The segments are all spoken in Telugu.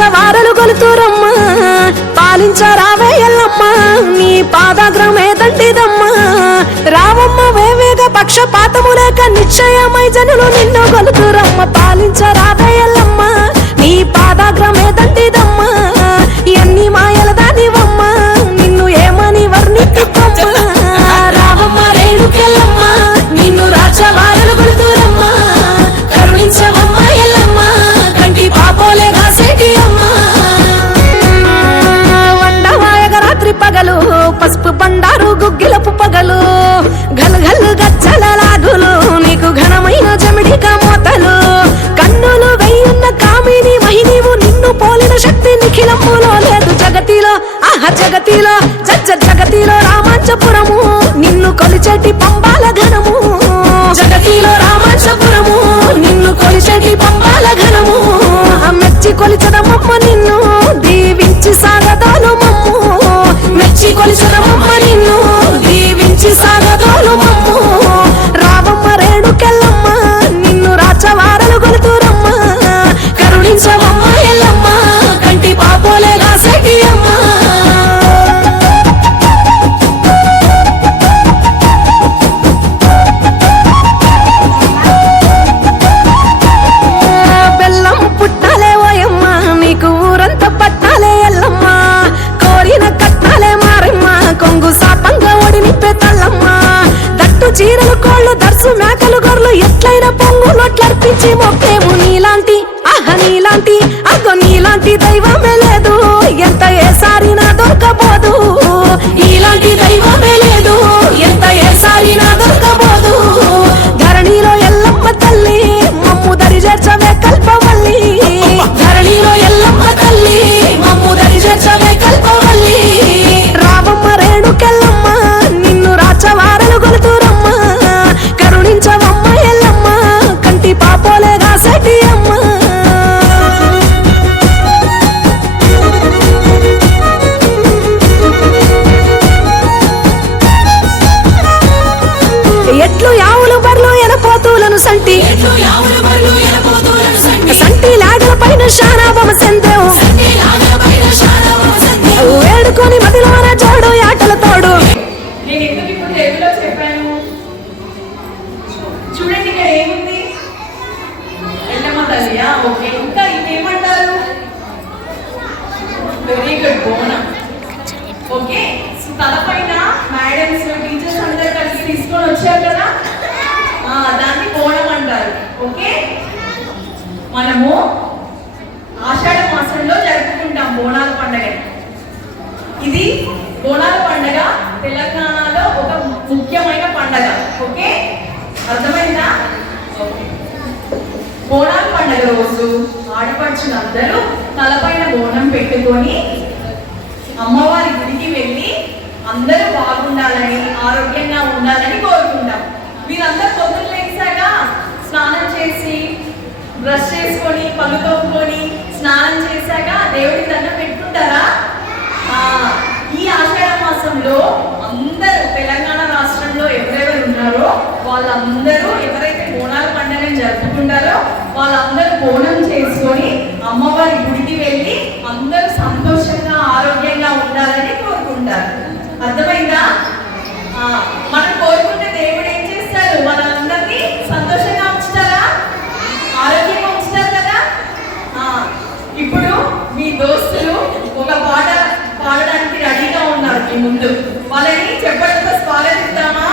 రాచవారలు గొలుతురమ్మ పాలించరావే ఎల్లమ్మ నీ పాదాగ్రమే దండిదమ్మ రావమ్మ వేవేగ పక్షపాతము లేక నిశ్చయమై జనులు నిన్ను గొలుతురమ్మ పాలించరావే ఎల్లమ్మ నీ పాదాగ్రమే దండిదమ్మ ఎన్ని మాయల దానివమ్మ నిన్ను ఏమని వర్ణించుకోమ్మ రావమ్మ రేణుకెల్లమ్మ నిన్ను రాచవారలు గొలుతురమ్మ కరుణించవమ్మ ఎల్లమ్మ కంటి పాపోలే కాసేటి అమ్మ వండవాయగ రాత్రి పగలు పసుపు బండారు గుగ్గిలపు పగలు గల్ గల్ గచ్చల లాగులు నీకు ఘనమైన జమిడిక మోతలు కన్నులు వెయ్యున్న కామిని మహినీవు నిన్ను పోలిన శక్తి నిఖిలములో లేదు జగతిలో జగతిలో జగతిలో రామాంచపురము నిన్ను కొలిచేటి పంబాల ఘనము జగతిలో రామాంచపురము నిన్ను కొలిచేటి పంబాల ఘనము మెచ్చి కొలిచదమమ్మ నిన్ను దీవించి సాగదోలు మమ్ము మెచ్చి కొలిచదమమ్మ నిన్ను దీవించి సాగదోలు మమ్ము రావమ్మ రేణుకెల్లమ్మ నిన్ను రాచవారలు గొలుతురమ్మ కరుణించవమ్మ ఎల్లమ్మ కంటి పాపోలే కాసేటి అమ్మ చీరలు కోళ్ళు దర్సు మేకలు గొర్రెలు ఎట్లయినా పొంగులొట్లర్పించి మొక్కేము నీలాంటి నీలాంటి నీలాంటి దైవమే లేదు ఎంత ఏసారినా దొరకబోదు నీలాంటి దైవమే లేదు ఎంత ఏసారినా దొరకబోదు ధరణిలో ఎల్లమ్మ తల్లి మమ్ము దరి చేర్చవే కల్పవల్లి ధరణిలో ఎల్లమ్మ తల్లి మమ్ము దరి చేర్చవే కల్పవల్లి రావమ్మ రేణుకెల్లమ్మ నిన్ను రాచవారలు గొలుతురమ్మ కరుణించవమ్మ ఎల్లమ్మ కంటి పాపోలే కాసేటి అమ్మ ఎట్లు యావులు బర్లు ఎనపోతులను సంటి సంటి లాగల పైన శానాబమ సెందేవు వేడుకొని మదిలోన జోడు ఆటల తోడు చూడండి ఇక్కడ ఏముంది ఎల్లమ్మ తల్లియా ఓకే ఇంకా ఇవేమంటారు వెరీ గుడ్ బోనం ఓకే తలపైన మేడమ్స్ టీచర్స్ అందరు కలిసి తీసుకొని వచ్చారు కదా దాన్ని బోనం అంటారు ఓకే మనము ఆషాఢ మాసంలో జరుపుకుంటాం బోనాల పండుగ ఇది బోనాల పండుగ తెలంగాణలో ఒక ముఖ్యమైన పండుగ ఓకే అర్థమైందా బోనాల పండుగ రోజు ఆడపడుచులందరూ తలపైన బోనం పెట్టుకొని అమ్మవారి గుడికి వెళ్ళి అందరూ బాగుండాలని ఆరోగ్యంగా ఉండాలని కోరుకుంటాం మీరందరూ పొద్దున్న లేచాక స్నానం చేసి బ్రష్ చేసుకొని పళ్ళు తోముకొని స్నానం చేశాక దేవుడికి దండం పెట్టుకుంటారా ఈ ఆషాఢ మాసంలో అందరూ తెలంగాణ రాష్ట్రంలో ఎవరెవరు ఉన్నారో వాళ్ళందరూ ఎవరైతే బోనాల పండుగను జరుపుకుంటారో వాళ్ళందరూ బోనం చేసుకొని అమ్మవారి గుడికి వెళ్ళి అందరూ సంతోషంగా ఆరోగ్యంగా ఉండాలని కోరుకుంటారు అర్థమైందా మనం కోరుకుంటే దేవుడు ఏం చేస్తారు వాళ్ళందరినీ సంతోషంగా ఉంచుతారా ఆరోగ్యంగా ఉంచుతారు కదా ఇప్పుడు మీ దోస్తులు ఒక పాట పాడడానికి రెడీగా ఉన్నారు మీ ముందు వాళ్ళని చెప్పడంతో స్వాగతిద్దామా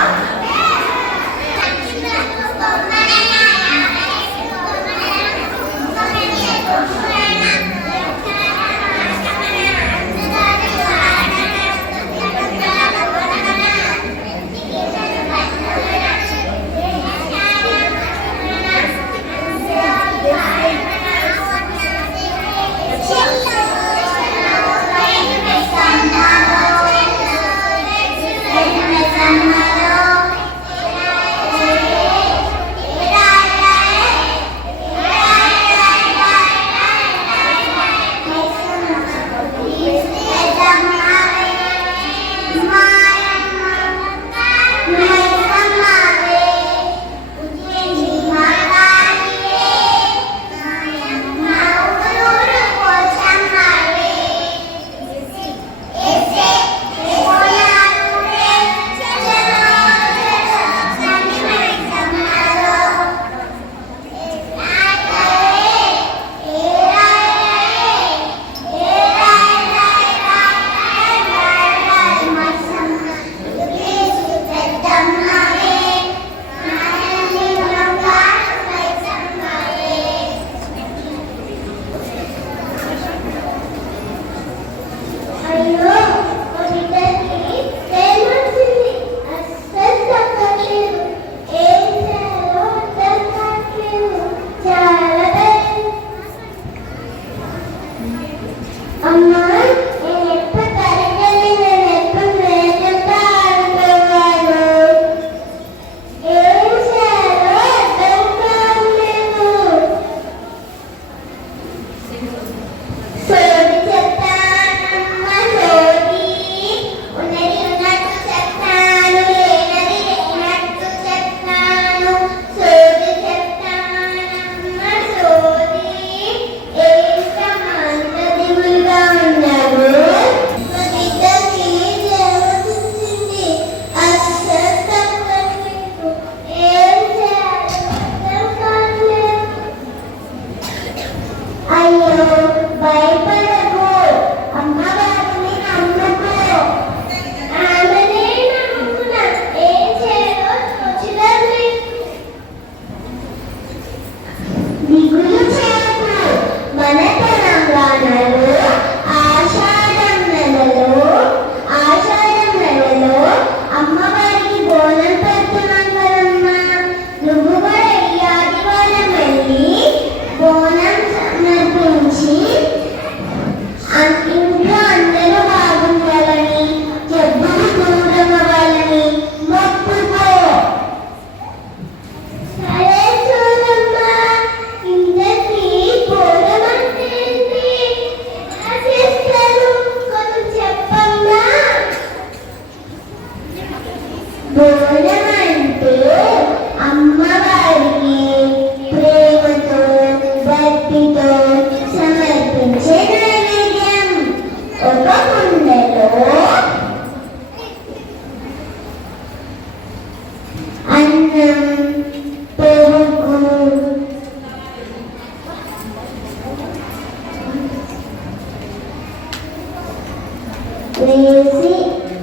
వేసి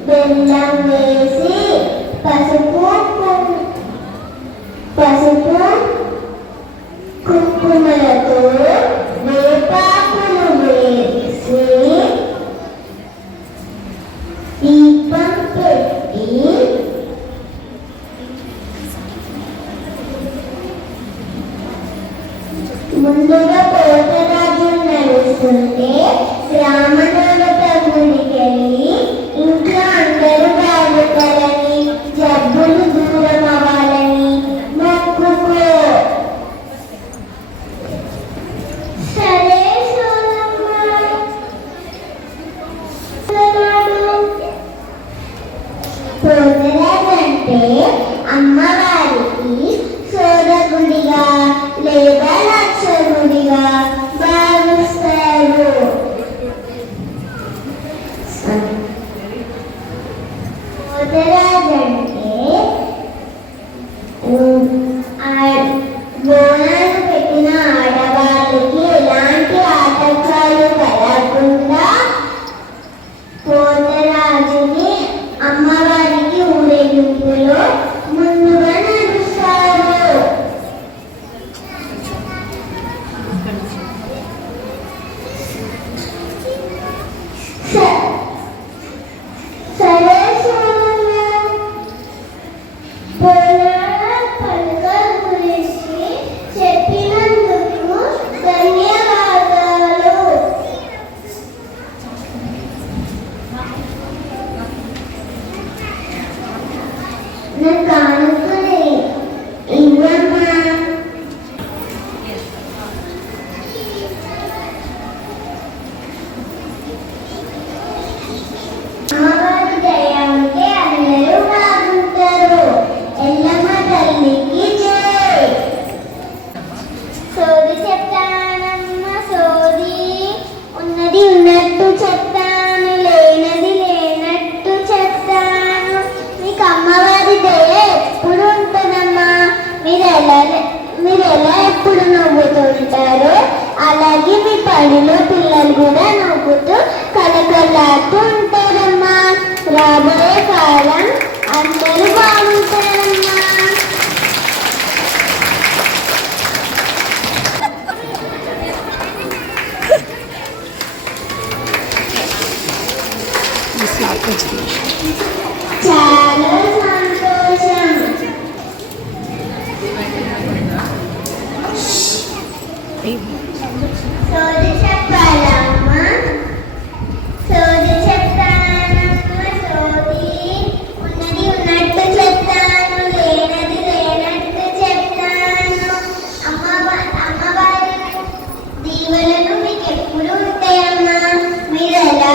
బెల్లం వేసి పసుపు కుంకుమలతో వేపాకులు వేసి దీపం పెట్టి ముందుగా పోతరాజు నడుస్తుంటే రామదేవత గుడికి వెళ్ళి ఇంట్లో అందరూ బాగుంటారని జబ్బులు దూరం అవ్వాలని మొక్కుకో. సరే సోదమ్మ. పోతరాజు అంటే అమ్మవారికి సోదగుడిగా లేదా లక్షగుడిగా భావిస్తారు. పోతరాజంటే బోనాలు పెట్టిన ఆడవాళ్ళకి ఎలాంటి ఆటంకాలు కలగకుండా పోతరాజుని అమ్మవారికి ఊరేగింపులో ముందుగా నడుస్తారు. సరే సోదమ్మ. పురాణ పండుగ గురించి చెప్పినందుకు ధన్యవాదాలు. నా కానుకని ఇవ్వమ్మా. అమ్మవారి దయ ఉంటే అందరూ బాగుంటారు. ఎల్లమ్మ తల్లికి జై. సోది చెప్తానమ్మ సోది, ఉన్నది ఉన్నట్టు చెప్తాను, లేనది లేనట్టు చెప్తాను. మీకు అమ్మవారి దయ ఎప్పుడు ఉంటుందమ్మా. మీరు ఎలా ఎప్పుడు నవ్వుతుంటారో అలాగే మీ పనిలో పిల్లలు కూడా నవ్వుతూ కలకలాడుతూ ఉంటారమ్మా. రాబోయే కాలం అందరూ బాగుంటారమ్మా. చాలా సంతోషం. సోది చెప్పాలమ్మా. సోది చెప్తానమ్మ సోది, ఉన్నది ఉన్నట్టు చెప్తాను, లేనది లేనట్టు చెప్తాను. అమ్మవారి దీవెనలు మీకు ఎప్పుడు ఉంటాయమ్మా. మీరు ఎలా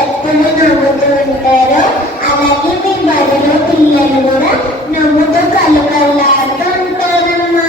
ఎప్పుడు నవ్వుతూ ఉంటారో అలాగే మీ బడిలో పిల్లలు కూడా నవ్వుతూ కలకలాడుతూ ఉంటారమ్మా.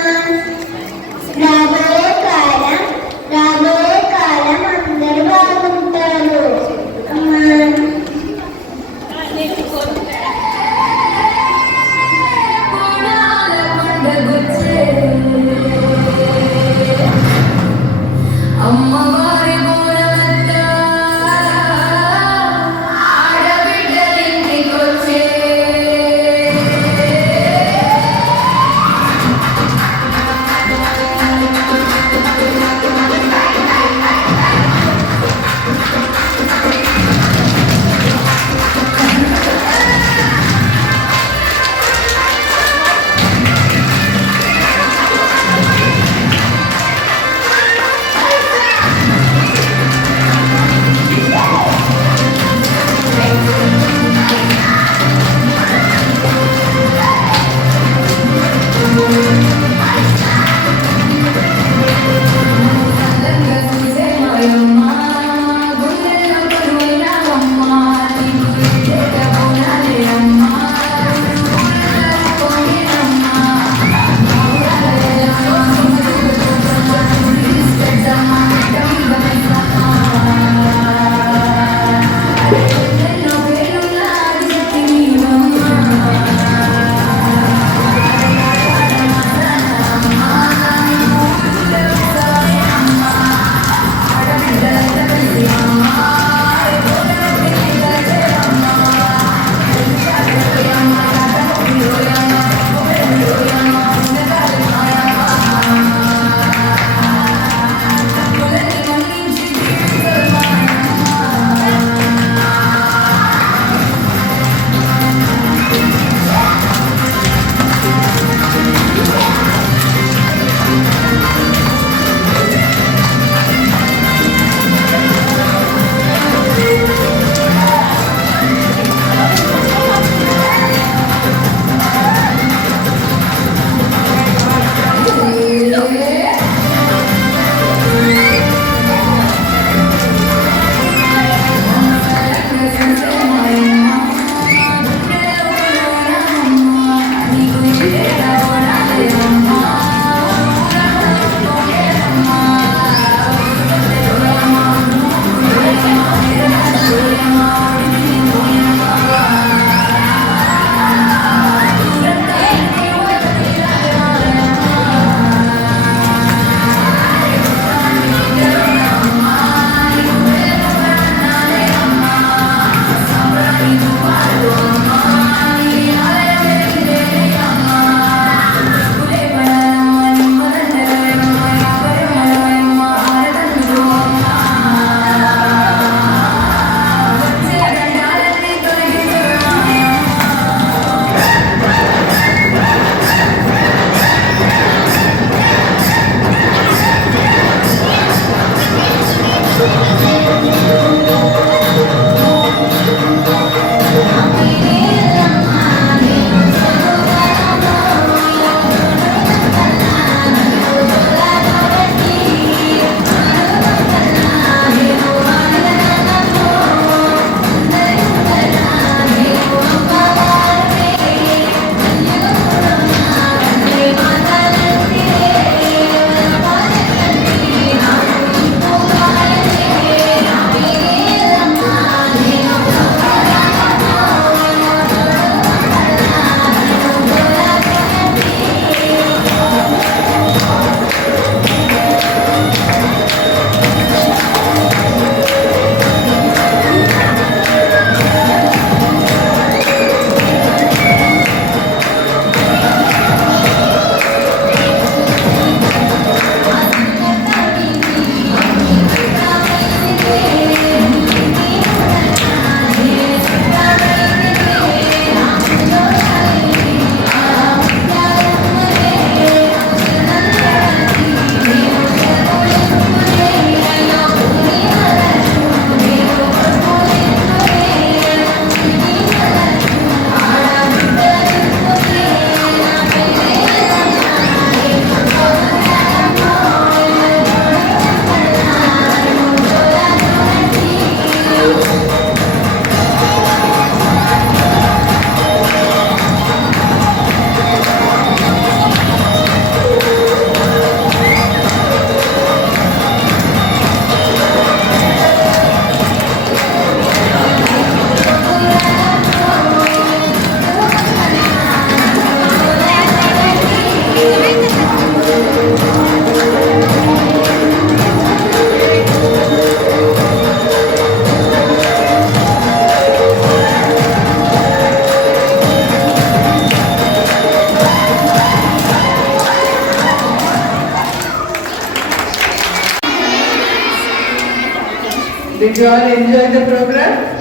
Did you all enjoy the program?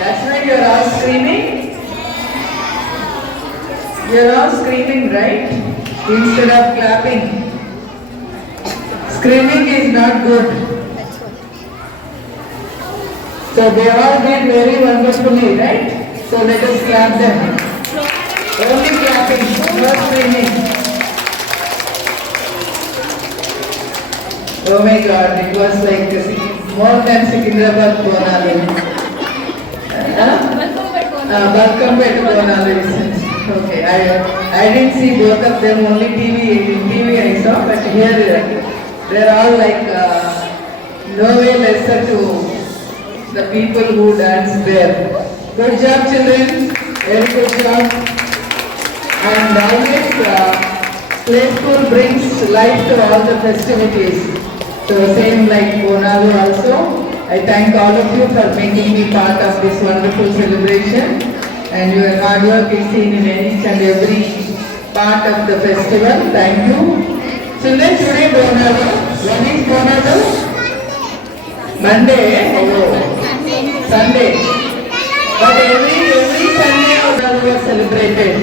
That's why you're all screaming. You're all screaming, right? Instead of clapping. Screaming is not good. So they all did very wonderfully, right? So let us clap them. Only clapping, no screaming. Oh my God, it was like more than Secunderabad Bonalu. Welcome to Bonalu. Okay, I didn't see both of them, only TV I saw, but here they're all like no way lesser to the people who dance there. Good job, children. Very good job. And always play school brings life to all the festivities. So same like Bonalu also. I thank all of you for making me part of this wonderful celebration. And your hard work is seen in each and every part of the festival. Thank you. Children, today Bonalu. When is Bonalu? Monday. Oh, Sunday. But every Sunday Bonalu was celebrated.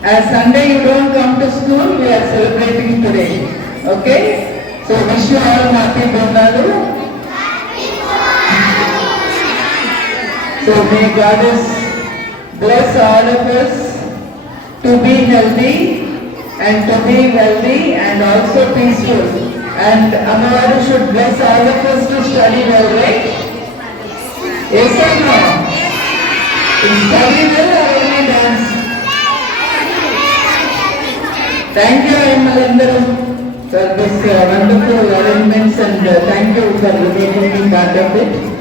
As Sunday you don't come to school, we are celebrating today. Okay? So wish you all happy Bonalu. So may Goddess bless all of us to be healthy and also peaceful. And Amavaru should bless all of us to study well, right? Yes or no? Study well or only dance? Thank you, Emmalandaru, for this wonderful arrangements, and thank you for making me part of it.